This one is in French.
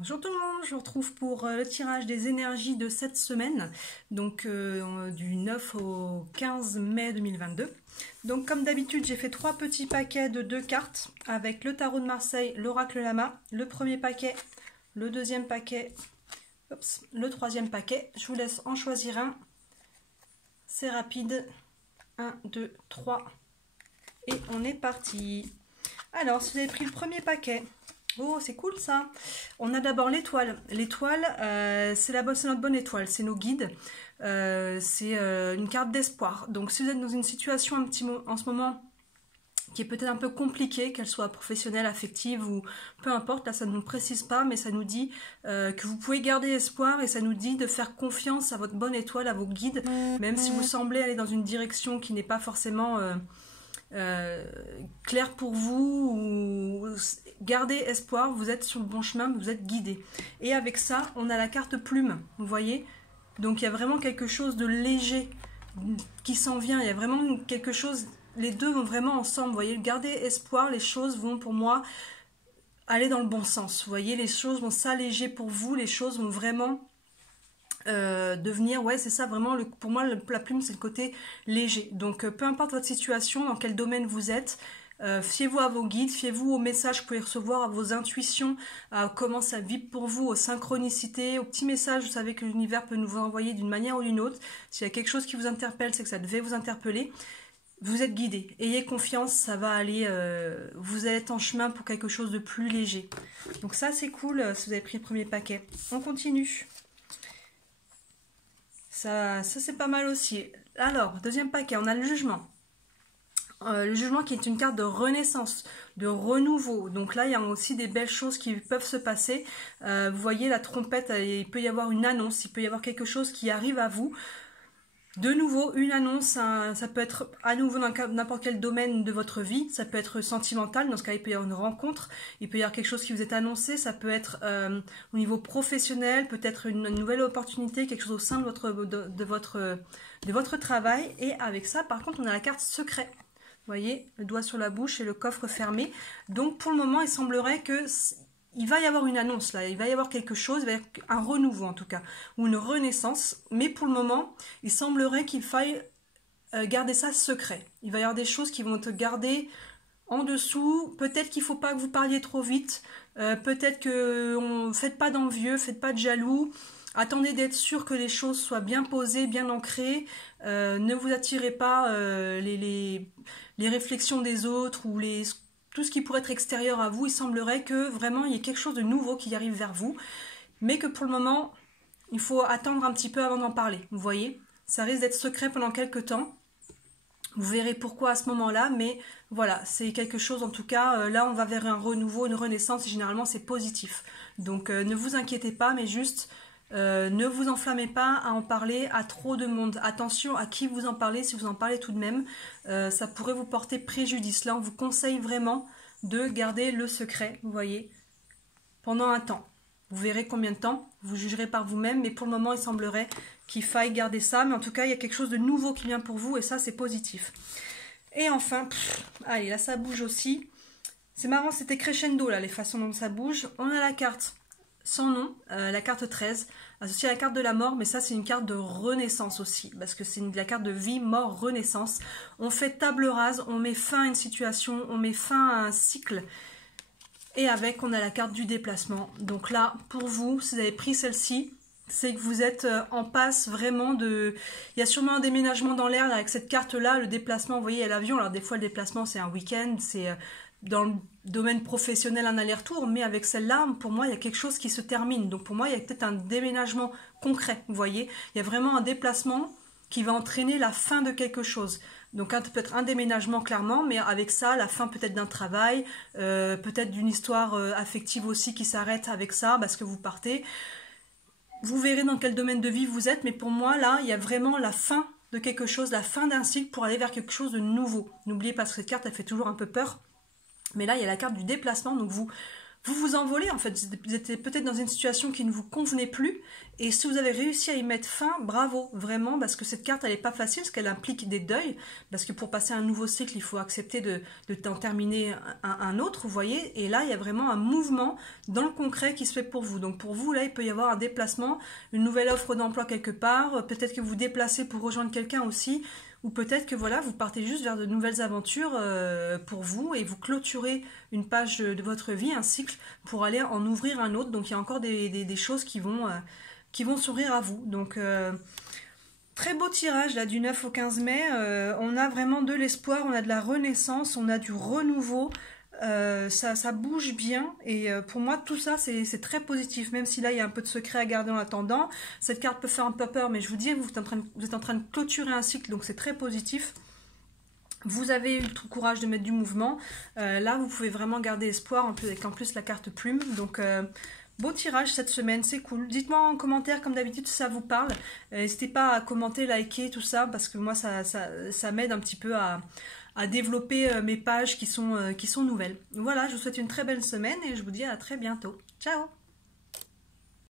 Bonjour tout le monde, je vous retrouve pour le tirage des énergies de cette semaine, donc du 9 au 15 mai 2022. Donc comme d'habitude, j'ai fait 3 petits paquets de 2 cartes avec le tarot de Marseille, l'oracle Lama, le premier paquet, le deuxième paquet, le troisième paquet. Je vous laisse en choisir un, c'est rapide. 1, 2, 3 et on est parti. Alors, si vous avez pris le premier paquet, oh, c'est cool ça. On a d'abord l'étoile. L'étoile, c'est notre bonne étoile, c'est nos guides. C'est une carte d'espoir. Donc, si vous êtes dans une situation en ce moment qui est peut-être un peu compliquée, qu'elle soit professionnelle, affective ou peu importe, là ça ne nous précise pas, mais ça nous dit que vous pouvez garder espoir et ça nous dit de faire confiance à votre bonne étoile, à vos guides, même si vous semblez aller dans une direction qui n'est pas forcément clair pour vous, ou gardez espoir, vous êtes sur le bon chemin, vous êtes guidé. Et avec ça, on a la carte plume, vous voyez. Donc il y a vraiment quelque chose de léger qui s'en vient, il y a vraiment quelque chose, les deux vont vraiment ensemble, vous voyez. Gardez espoir, les choses vont pour moi aller dans le bon sens, vous voyez, les choses vont s'alléger pour vous, les choses vont vraiment devenir, ouais c'est ça vraiment, pour moi la plume c'est le côté léger. Donc peu importe votre situation, dans quel domaine vous êtes, fiez-vous à vos guides, fiez-vous aux messages que vous pouvez recevoir, à vos intuitions, à comment ça vibre pour vous, aux synchronicités, aux petits messages, vous savez que l'univers peut nous envoyer d'une manière ou d'une autre. S'il y a quelque chose qui vous interpelle, c'est que ça devait vous interpeller. Vous êtes guidé, ayez confiance, ça va aller, vous êtes en chemin pour quelque chose de plus léger. Donc ça c'est cool si vous avez pris le premier paquet. On continue. Ça c'est pas mal aussi. Alors, deuxième paquet, on a le jugement. Le jugement qui est une carte de renaissance, de renouveau. Donc là, il y a aussi des belles choses qui peuvent se passer. Vous voyez la trompette, il peut y avoir une annonce, il peut y avoir quelque chose qui arrive à vous. De nouveau, une annonce, ça peut être à nouveau dans n'importe quel domaine de votre vie, ça peut être sentimental, dans ce cas il peut y avoir une rencontre, il peut y avoir quelque chose qui vous est annoncé, ça peut être au niveau professionnel, peut-être une nouvelle opportunité, quelque chose au sein de votre travail. Et avec ça, par contre, on a la carte secret. Vous voyez, le doigt sur la bouche et le coffre fermé. Donc pour le moment, il semblerait que il va y avoir une annonce là, il va y avoir quelque chose, il va y avoir un renouveau en tout cas, ou une renaissance, mais pour le moment, il semblerait qu'il faille garder ça secret. Il va y avoir des choses qui vont te garder en dessous, peut-être qu'il ne faut pas que vous parliez trop vite, peut-être que faites pas d'envieux, faites pas de jaloux, attendez d'être sûr que les choses soient bien posées, bien ancrées, ne vous attirez pas les réflexions des autres ou tout ce qui pourrait être extérieur à vous. Il semblerait que vraiment il y ait quelque chose de nouveau qui arrive vers vous, mais que pour le moment, il faut attendre un petit peu avant d'en parler. Vous voyez, ça risque d'être secret pendant quelques temps. Vous verrez pourquoi à ce moment-là, mais voilà, c'est quelque chose en tout cas. Là, on va vers un renouveau, une renaissance, et généralement c'est positif. Donc ne vous inquiétez pas, mais juste ne vous enflammez pas à en parler à trop de monde. Attention à qui vous en parlez, si vous en parlez tout de même, ça pourrait vous porter préjudice. Là, on vous conseille vraiment de garder le secret, vous voyez, pendant un temps. Vous verrez combien de temps, vous jugerez par vous-même, mais pour le moment, il semblerait qu'il faille garder ça. Mais en tout cas, il y a quelque chose de nouveau qui vient pour vous, et ça, c'est positif. Et enfin, allez, là, ça bouge aussi. C'est marrant, c'était crescendo, là, les façons dont ça bouge. On a la carte sans nom, la carte 13, associée à la carte de la mort, mais ça c'est une carte de renaissance aussi, parce que c'est la carte de vie, mort, renaissance. On fait table rase, on met fin à une situation, on met fin à un cycle, et avec on a la carte du déplacement. Donc là, pour vous, si vous avez pris celle-ci, c'est que vous êtes en passe vraiment de... Il y a sûrement un déménagement dans l'air avec cette carte-là, le déplacement, vous voyez, à l'avion. Alors des fois le déplacement c'est un week-end, c'est... dans le domaine professionnel un aller-retour, mais avec celle-là, pour moi, il y a quelque chose qui se termine. Donc pour moi, il y a peut-être un déménagement concret, vous voyez. Il y a vraiment un déplacement qui va entraîner la fin de quelque chose. Donc peut-être un déménagement clairement, mais avec ça, la fin peut-être d'un travail, peut-être d'une histoire affective aussi qui s'arrête avec ça, parce que vous partez. Vous verrez dans quel domaine de vie vous êtes, mais pour moi, là, il y a vraiment la fin de quelque chose, la fin d'un cycle pour aller vers quelque chose de nouveau. N'oubliez pas que cette carte, elle fait toujours un peu peur. Mais là, il y a la carte du déplacement, donc vous vous envolez en fait, vous étiez peut-être dans une situation qui ne vous convenait plus, et si vous avez réussi à y mettre fin, bravo, vraiment, parce que cette carte elle n'est pas facile, parce qu'elle implique des deuils, parce que pour passer un nouveau cycle, il faut accepter de t'en terminer un autre, vous voyez, et là il y a vraiment un mouvement dans le concret qui se fait pour vous. Donc pour vous, là il peut y avoir un déplacement, une nouvelle offre d'emploi quelque part, peut-être que vous vous déplacez pour rejoindre quelqu'un aussi, ou peut-être que voilà, vous partez juste vers de nouvelles aventures pour vous et vous clôturez une page de votre vie, un cycle, pour aller en ouvrir un autre. Donc il y a encore des choses qui vont s'ouvrir à vous. Donc très beau tirage là du 9 au 15 mai. On a vraiment de l'espoir, on a de la renaissance, on a du renouveau. Ça bouge bien et pour moi tout ça c'est très positif, même si là il y a un peu de secret à garder en attendant. Cette carte peut faire un peu peur, mais je vous dis, vous êtes en train de clôturer un cycle, donc c'est très positif. Vous avez eu le courage de mettre du mouvement. Là vous pouvez vraiment garder espoir, avec en plus la carte plume. Donc beau tirage cette semaine, c'est cool. Dites-moi en commentaire comme d'habitude si ça vous parle. N'hésitez pas à commenter, liker, tout ça, parce que moi ça m'aide un petit peu à développer mes pages qui sont nouvelles. Voilà, je vous souhaite une très belle semaine et je vous dis à très bientôt. Ciao!